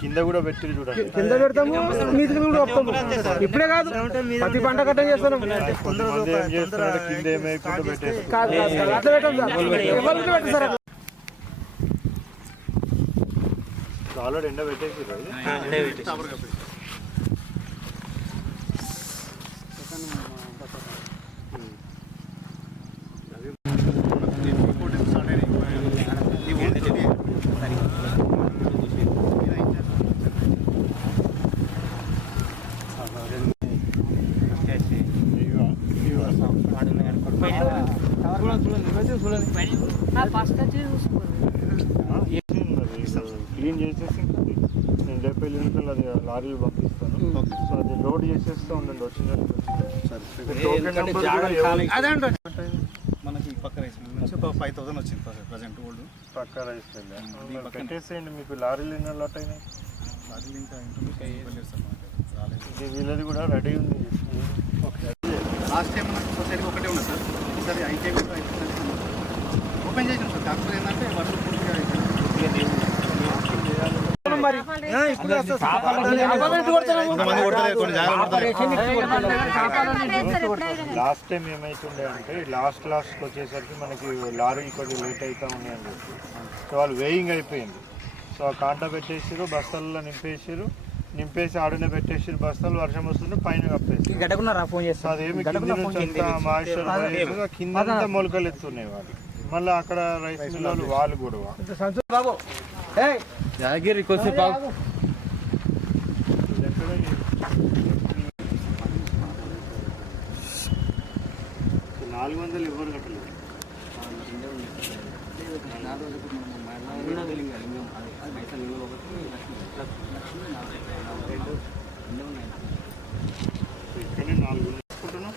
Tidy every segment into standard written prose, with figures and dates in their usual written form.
కింద కూడా పెట్టి చూడండి, కింద పెడతాము మీదికి కూడా వస్తాము. ఇప్పుడే కాదు ప్రతి పంట కట్ట చేస్తున్నాం. కొంతమంది ఏం చేస్తున్నారంటే కింద ఏమైకుండా పెట్టేసి కాదు అట్లా పెట్టాం సార్, ఎవరికి పెట్టు సార్. ఆల్రెడీ ఎండ పెట్టేసి క్లీన్ చేసేసి నేను రేపు ఎల్లుండి అది లారీలు పంపిస్తాను. సో అది లోడ్ చేసేస్తూ ఉండండి. వచ్చిన మనకి పక్క రైస్ మిల్ నుంచి 5,000 వచ్చింది ప్రజెంట్ ఓల్డ్. పక్క రైస్ మిల్ పెట్టేసేయండి. మీకు లారీలు ఎన్ని లాట్ అయినాయి? లారీలు ఇంకా రాలేదు. వీళ్ళది కూడా రెడీ ఉంది. లాస్ట్ టైం మనకి సొసైటీకి ఒకటే ఉంది సార్. ఈసారి అయితే ఓపెన్ చేసాం సార్. కాకపోతే ఏంటంటే వర్షం పూర్తిగా లాస్ట్ టైం ఏమైతుండే అంటే లాస్ట్కి వచ్చేసరికి మనకి లారీలు కొద్దిగా లేట్ అవుతా ఉన్నాయండి. సో వాళ్ళు వేయింగ్ అయిపోయింది. సో ఆ కాంటా పెట్టేసారు, బస్తాల్లో నింపేసి ఆడనే పెట్టేసారు. బస్తాలు వర్షం వస్తుంటే పైన కప్పేసి అదేమి కింద నుంచి అంతా మాయిశ్చర్ కింద మొలకలు ఎత్తున్నాయి వాళ్ళు. మళ్ళీ అక్కడ రైస్ మిల్ వాళ్ళు కూడా జాగిరి కొద్ది బాబు 400 ఎవరు కట్టలేదు. ఇక్కడనే 4 తీసుకుంటున్నాం.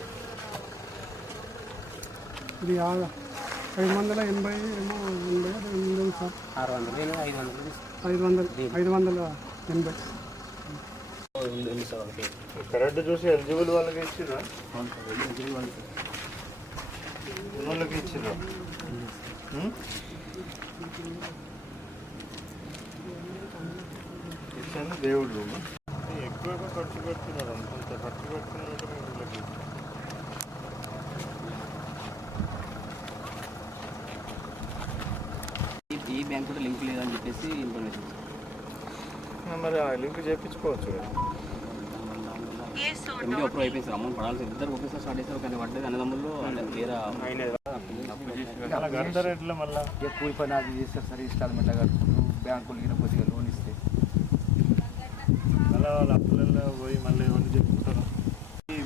ఇది 580 ఏమో 80 సార్. 580 కరెంట్ చూసి ఎలిజిబుల్ వాళ్ళకి ఇచ్చిరా, వాళ్ళకి ఇచ్చిరా. ఇచ్చాను దేవుడు రూమ్. ఎక్కువగా ఖర్చు పెడుతున్నారు, అంత ఖర్చు పెడుతున్నారు. ఈ బ్యాంక్ కూడా లింక్ లేదని చెప్పేసి ఇన్ఫర్మేషన్. మరి ఆ లింక్ చేయించుకోవచ్చు కదా. ఎండి అప్రూవ్ అయిపోయింది సార్. అమౌంట్ పడాల్సి ఇద్దరు ఒకేసారి స్టార్ట్ చేశారు. కానీ పడ్డది అన్నదమ్ముల్లో వేరే రేట్లో మళ్ళీ కూలి పని అది చేస్తారు సార్. ఇన్స్టాల్మెంట్లో కట్టుకుంటూ బ్యాంకులు కొద్దిగా లోన్ ఇస్తే మళ్ళీ వాళ్ళ అప్పులలో పోయి మళ్ళీ ఎవరిని చెప్పుకుంటారు.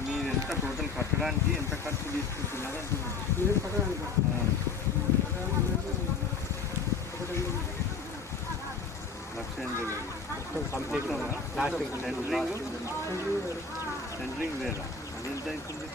మీరు ఎంత టోటల్ కట్టడానికి ఎంత ఖర్చు తీసుకుంటున్నారు అంటున్నారు. సెంట్రింగ్ వేరా అది ఎంత అవుతుంది?